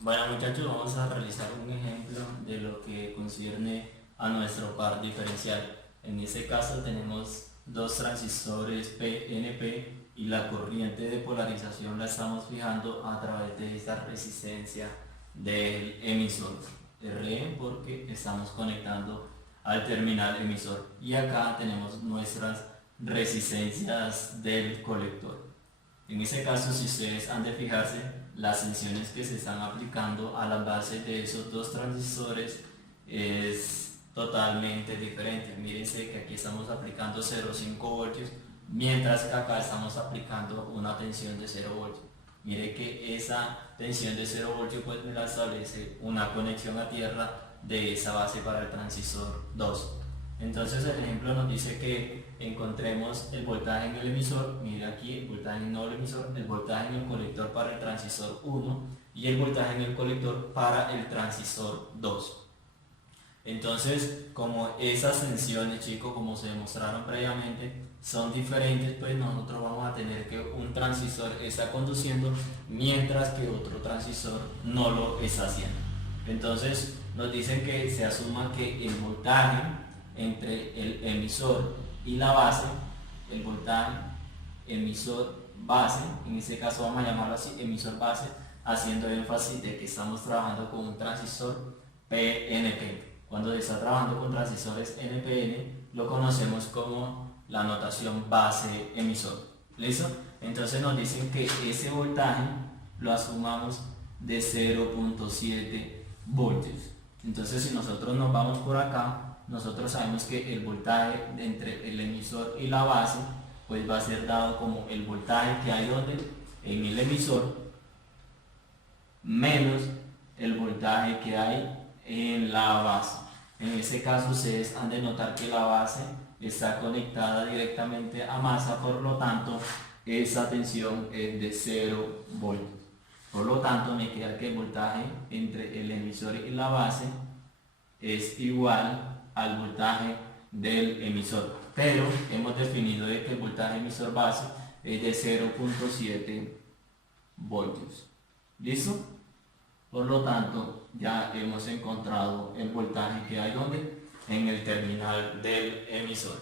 Bueno muchachos, vamos a realizar un ejemplo de lo que concierne a nuestro par diferencial. En este caso tenemos dos transistores PNP y la corriente de polarización la estamos fijando a través de esta resistencia del emisor RE porque estamos conectando al terminal emisor, y acá tenemos nuestras resistencias del colector. En ese caso, si ustedes han de fijarse, las tensiones que se están aplicando a la base de esos dos transistores es totalmente diferente. Mírense que aquí estamos aplicando 0,5 voltios, mientras que acá estamos aplicando una tensión de 0 voltios. Mire que esa tensión de 0 voltios pues me la establece una conexión a tierra de esa base para el transistor 2. Entonces el ejemplo nos dice que encontremos el voltaje en el emisor. Mire aquí el voltaje en el emisor, el voltaje en el colector para el transistor 1 y el voltaje en el colector para el transistor 2. Entonces, como esas tensiones, chicos, como se demostraron previamente, son diferentes, pues nosotros vamos a tener que un transistor está conduciendo mientras que otro transistor no lo está haciendo. Entonces nos dicen que se asuma que el voltaje entre el emisor y la base, el voltaje emisor base, en este caso vamos a llamarlo así, emisor base, haciendo énfasis de que estamos trabajando con un transistor PNP. Cuando se está trabajando con transistores NPN, lo conocemos como la notación base emisor. ¿Listo? Entonces nos dicen que ese voltaje lo asumamos de 0,7 voltios. Entonces si nosotros nos vamos por acá, nosotros sabemos que el voltaje entre el emisor y la base pues va a ser dado como el voltaje que hay donde en el emisor menos el voltaje que hay en la base. En este caso ustedes han de notar que la base está conectada directamente a masa, por lo tanto esa tensión es de 0 voltios. Por lo tanto me queda que el voltaje entre el emisor y la base es igual al voltaje del emisor, pero hemos definido de que el voltaje emisor base es de 0,7 voltios. ¿Listo? Por lo tanto, ya hemos encontrado el voltaje que hay donde en el terminal del emisor.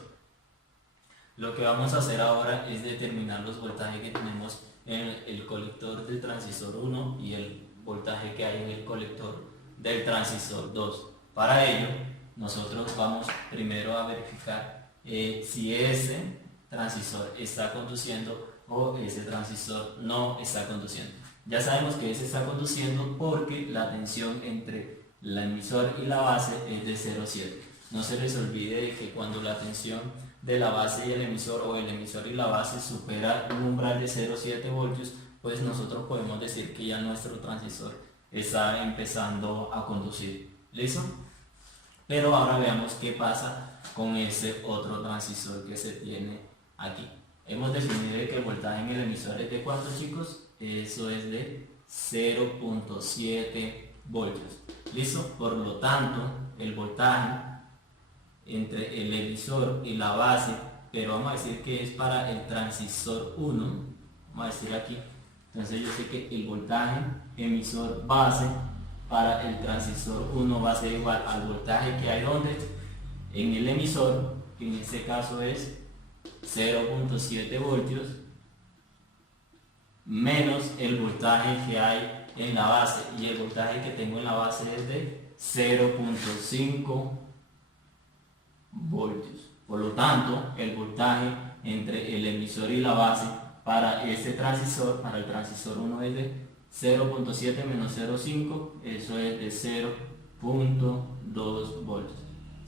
Lo que vamos a hacer ahora es determinar los voltajes que tenemos en el colector del transistor 1 y el voltaje que hay en el colector del transistor 2. Para ello, nosotros vamos primero a verificar si ese transistor está conduciendo o ese transistor no está conduciendo. Ya sabemos que ese está conduciendo porque la tensión entre el emisor y la base es de 0,7. No se les olvide de que cuando la tensión de la base y el emisor o el emisor y la base supera un umbral de 0,7 voltios, pues nosotros podemos decir que ya nuestro transistor está empezando a conducir. ¿Listo? Pero ahora veamos qué pasa con ese otro transistor que se tiene aquí. Hemos definido que el voltaje en el emisor es de ¿cuánto, chicos? Eso es de 0,7 voltios. ¿Listo? Por lo tanto, el voltaje entre el emisor y la base, pero vamos a decir que es para el transistor 1, vamos a decir aquí, entonces yo sé que el voltaje emisor base para el transistor 1 va a ser igual al voltaje que hay donde en el emisor, que en este caso es 0,7 voltios, menos el voltaje que hay en la base, y el voltaje que tengo en la base es de 0,5 voltios. Por lo tanto, el voltaje entre el emisor y la base para este transistor, para el transistor 1, es de 0,7 menos 0,5, eso es de 0,2 voltios.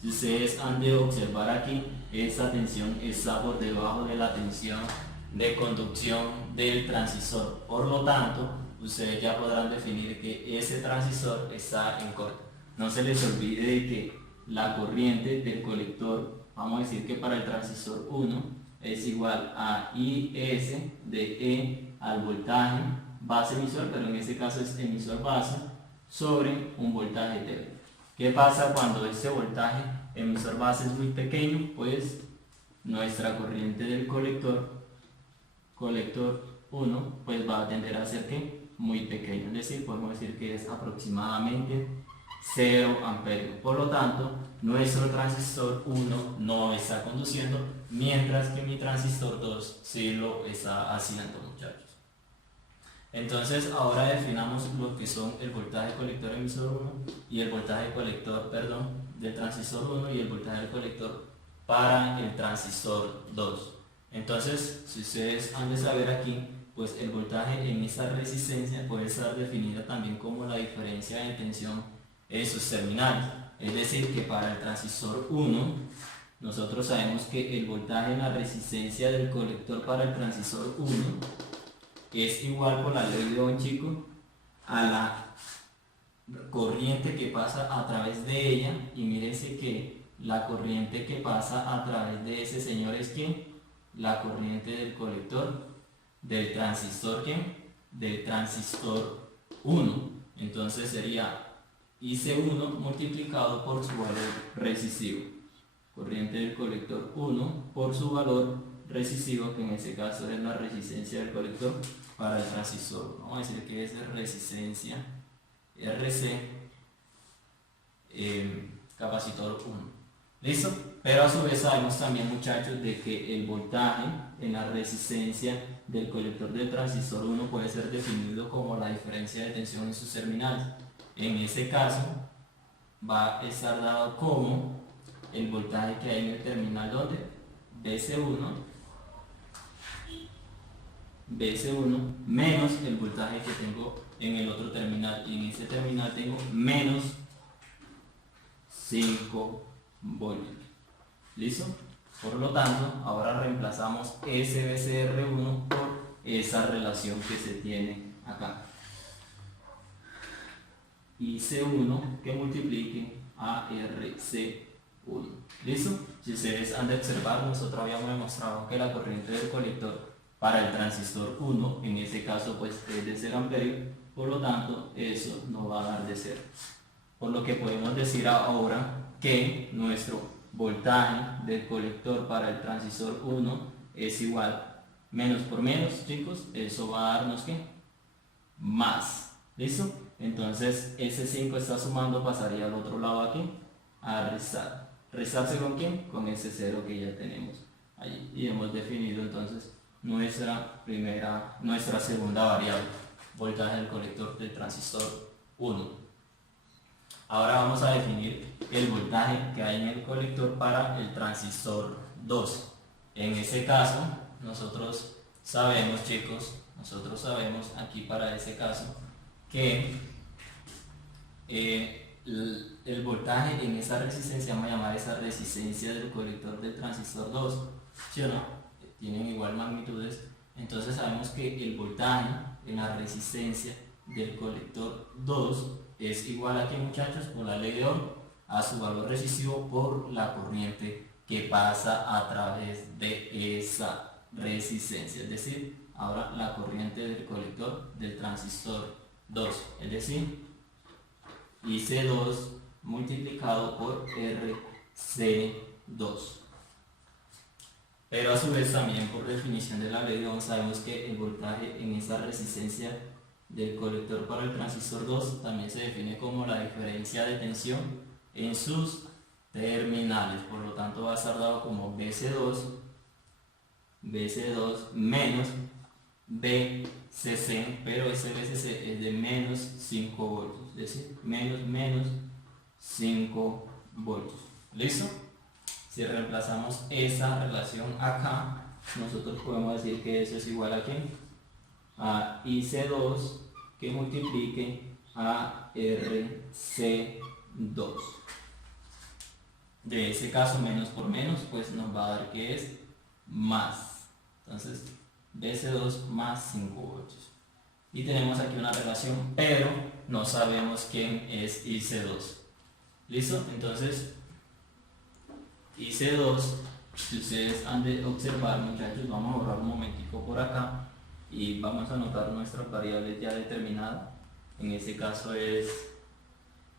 Si ustedes han de observar aquí, esta tensión está por debajo de la tensión de conducción del transistor. Por lo tanto, ustedes ya podrán definir que ese transistor está en corto. No se les olvide de que la corriente del colector, vamos a decir que para el transistor 1 es igual a IS de E al voltaje base emisor, pero en este caso es emisor base, sobre un voltaje T. ¿Qué pasa cuando este voltaje emisor base es muy pequeño? Pues nuestra corriente del colector 1 pues va a tender a ser ¿qué? muy pequeño, es decir, podemos decir que es aproximadamente 0 amperios. Por lo tanto, nuestro transistor 1 no está conduciendo, mientras que mi transistor 2 sí lo está haciendo, muchachos. Entonces, ahora definamos lo que son el voltaje colector emisor 1 y el voltaje colector, del transistor 1 y el voltaje del colector para el transistor 2. Entonces, si ustedes han de saber aquí, pues el voltaje en esta resistencia puede estar definida también como la diferencia de tensión en sus terminales. Es decir, que para el transistor 1, nosotros sabemos que el voltaje en la resistencia del colector para el transistor 1 es igual, por la ley de Ohm, chicos, a la corriente que pasa a través de ella. Y mírense que la corriente que pasa a través de ese señor es que la corriente del colector del transistor, ¿qué? Del transistor 1. Entonces sería IC1 multiplicado por su valor resistivo. Corriente del colector 1 por su valor resistivo, que en este caso es la resistencia del colector para el transistor. Vamos a decir que es resistencia RC, capacitor 1. ¿Listo? Pero a su vez sabemos también, muchachos, de que el voltaje en la resistencia del colector del transistor 1 puede ser definido como la diferencia de tensión en sus terminales. En ese caso va a estar dado como el voltaje que hay en el terminal, donde BC1 menos el voltaje que tengo en el otro terminal, y en ese terminal tengo menos 5 voltios. ¿Listo? Por lo tanto, ahora reemplazamos SBCR1 por esa relación que se tiene acá. IC1 que multiplique a RC1. ¿Listo? Si ustedes han de observar, nosotros habíamos demostrado que la corriente del colector para el transistor 1, en este caso pues es de 0 amperio, por lo tanto eso no va a dar de 0. Por lo que podemos decir ahora que nuestro voltaje del colector para el transistor 1 es igual, menos por menos, chicos, eso va a darnos ¿qué? Más. ¿Listo? Entonces ese 5 está sumando, pasaría al otro lado aquí a restar. ¿Restarse con quién? Con ese 0 que ya tenemos allí. Y hemos definido entonces nuestra segunda variable, voltaje del colector del transistor 1. Ahora vamos a definir el voltaje que hay en el colector para el transistor 2. En ese caso, nosotros sabemos, chicos, aquí para ese caso que el voltaje en esa resistencia, vamos a llamar esa resistencia del colector del transistor 2, ¿sí o no? Tienen igual magnitudes. Entonces sabemos que el voltaje en la resistencia del colector 2 es igual a, ¿qué, muchachos? Por la ley de Ohm, a su valor resistivo por la corriente que pasa a través de esa resistencia. Es decir, ahora la corriente del colector del transistor 2, es decir, IC2 multiplicado por RC2. Pero a su vez también, por definición de la ley de Ohm, sabemos que el voltaje en esa resistencia del colector para el transistor 2 también se define como la diferencia de tensión en sus terminales. Por lo tanto va a estar dado como BC2 menos BCC, pero ese BCC es de menos 5 voltios, es decir, menos 5 voltios. ¿Listo? Si reemplazamos esa relación acá, nosotros podemos decir que eso es igual a ¿qué? A IC2 que multiplique a RC2. De ese caso, menos por menos, pues nos va a dar que es más. Entonces, BC2 más 5 voltios. Y tenemos aquí una relación, pero no sabemos quién es IC2. ¿Listo? Entonces, IC2, si ustedes han de observar, muchachos, vamos a borrar un momentico por acá y vamos a anotar nuestras variables ya determinadas. En este caso es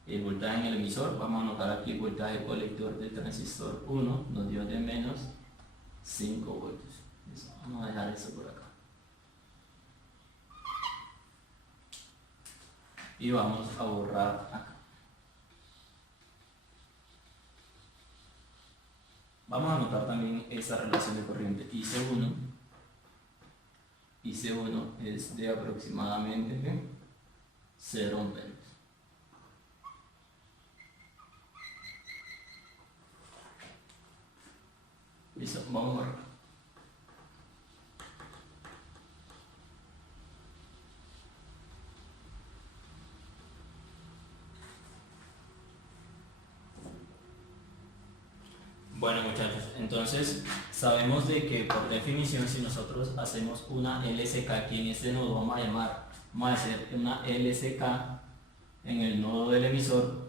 el voltaje en el emisor. Vamos a anotar aquí el voltaje colector del transistor 1, nos dio de menos 5 voltios. Vamos a dejar eso por acá. y vamos a borrar acá. Vamos a anotar también esa relación de corriente. IC1 es de aproximadamente ¿qué? 0 amperes. Listo, vamos a borrar. Bueno muchachos, entonces sabemos de que por definición si nosotros hacemos una LSK aquí en este nodo, vamos a hacer una LSK en el nodo del emisor,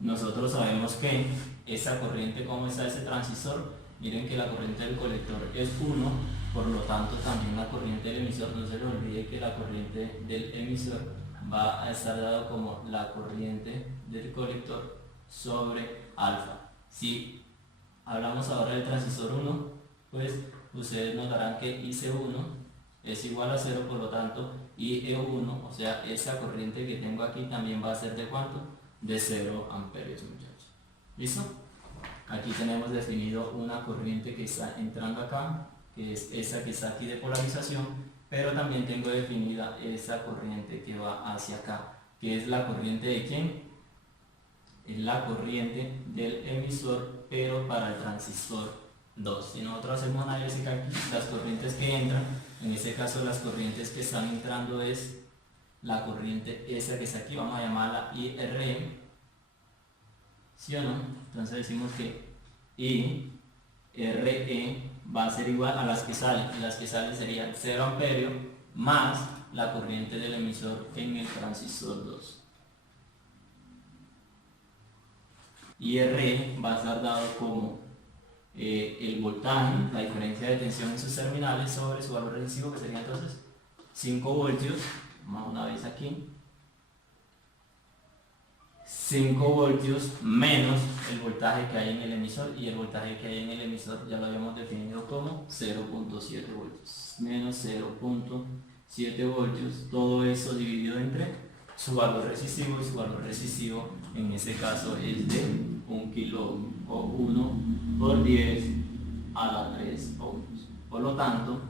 nosotros sabemos que esa corriente, como está ese transistor, miren que la corriente del colector es 1, por lo tanto también la corriente del emisor, no se les olvide que la corriente del emisor va a estar dado como la corriente del colector sobre alfa. Si hablamos ahora del transistor 1, pues ustedes notarán que IC1 es igual a 0, por lo tanto IE1, o sea, esa corriente que tengo aquí también va a ser de ¿cuánto? De 0 amperios, muchachos. ¿Listo? Aquí tenemos definido una corriente que está entrando acá, que es esa que está aquí de polarización, pero también tengo definida esa corriente que va hacia acá, que es la corriente de ¿quién? Es la corriente del emisor, pero para el transistor 2. Si nosotros hacemos análisis aquí, las corrientes que entran, en este caso las corrientes que están entrando es la corriente esa que está aquí, vamos a llamarla IRE, ¿sí o no? Entonces decimos que IRE va a ser igual a las que salen, y las que salen serían 0 amperio más la corriente del emisor en el transistor 2. IRE va a estar dado como el voltaje, la diferencia de tensión en sus terminales sobre su valor resistivo, que sería entonces 5 voltios, vamos una vez aquí, 5 voltios menos el voltaje que hay en el emisor, y el voltaje que hay en el emisor ya lo habíamos definido como 0.7 voltios, menos 0.7 voltios, todo eso dividido entre su valor resistivo, y su valor resistivo en este caso es de 1 kilo o 1 por 10 a la 3 ohms. Por lo tanto,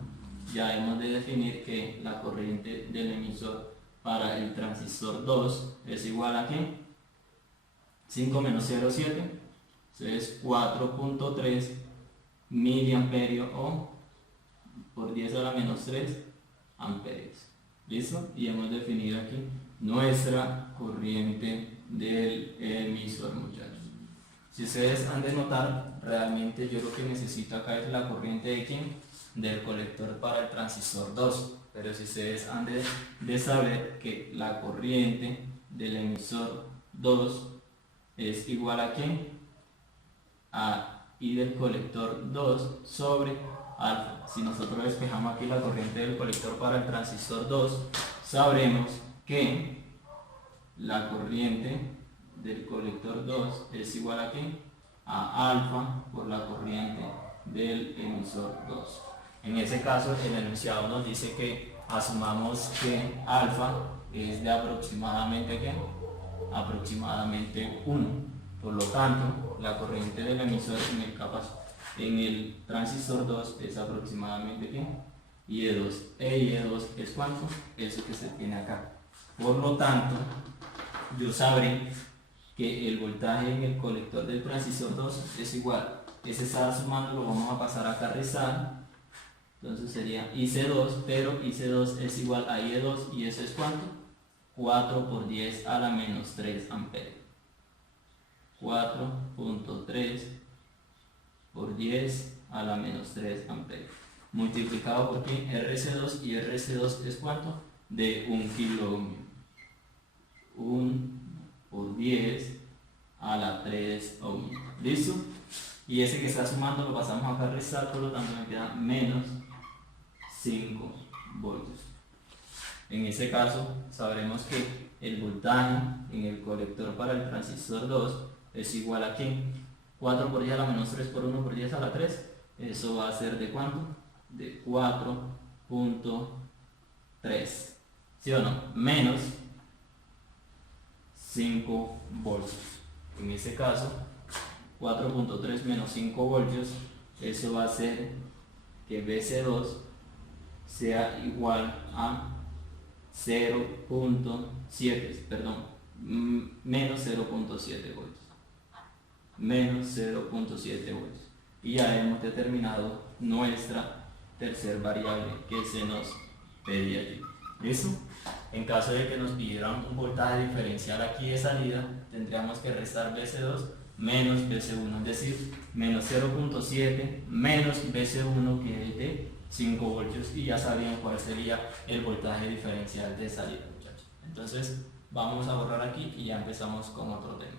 ya hemos de definir que la corriente del emisor para el transistor 2 es igual a ¿qué? 5 menos 0,7, entonces 4.3 miliamperios o por 10 a la menos 3 amperios. ¿Listo? Y hemos definido aquí nuestra corriente del emisor, muchachos. Si ustedes han de notar, realmente yo lo que necesito acá es la corriente de ¿quién? Del colector para el transistor 2. Pero si ustedes han de saber que la corriente del emisor 2 es igual a ¿qué? A I del colector 2 sobre alfa. Si nosotros despejamos aquí la corriente del colector para el transistor 2, sabremos que la corriente del colector 2 es igual a ¿qué? A alfa por la corriente del emisor 2. En ese caso, el enunciado nos dice que asumamos que alfa es de aproximadamente ¿qué? Aproximadamente 1. Por lo tanto, la corriente del emisor en el transistor 2 es aproximadamente ¿qué? IE2. IE2 es ¿cuánto? Eso que se tiene acá. Por lo tanto, yo sabré que el voltaje en el colector del transistor 2 es igual. Ese está sumando, lo vamos a pasar acá a restar. Entonces sería IC2, pero IC2 es igual a IE2, y eso es ¿cuánto? 4 por 10 a la menos 3 amperios. 4.3 por 10 a la menos 3 amperios. Multiplicado por ¿qué? RC2, y RC2 es ¿cuánto? De 1 kilo ohm. 1 por 10 a la 3 ohm. ¿Listo? Y ese que está sumando lo pasamos acá a restar, por lo tanto me queda menos 5 voltios. En ese caso sabremos que el voltaje en el colector para el transistor 2 es igual a ¿qué? 4 por 10 a la menos 3 por 1 por 10 a la 3, eso va a ser ¿de cuánto? De 4.3, ¿sí o no? Menos 5 voltios. En ese caso, 4.3 menos 5 voltios, eso va a ser que BC2 sea igual a 0.7, perdón, menos 0.7 voltios. Menos 0.7 voltios. Y ya hemos determinado nuestra tercer variable que se nos pedía allí. ¿Listo? En caso de que nos pidieran un voltaje diferencial aquí de salida, tendríamos que restar BC2 menos BC1, es decir, menos 0.7 menos BC1, que es de 5 voltios, y ya sabían cuál sería el voltaje diferencial de salida, muchachos. Entonces vamos a borrar aquí y ya empezamos con otro tema.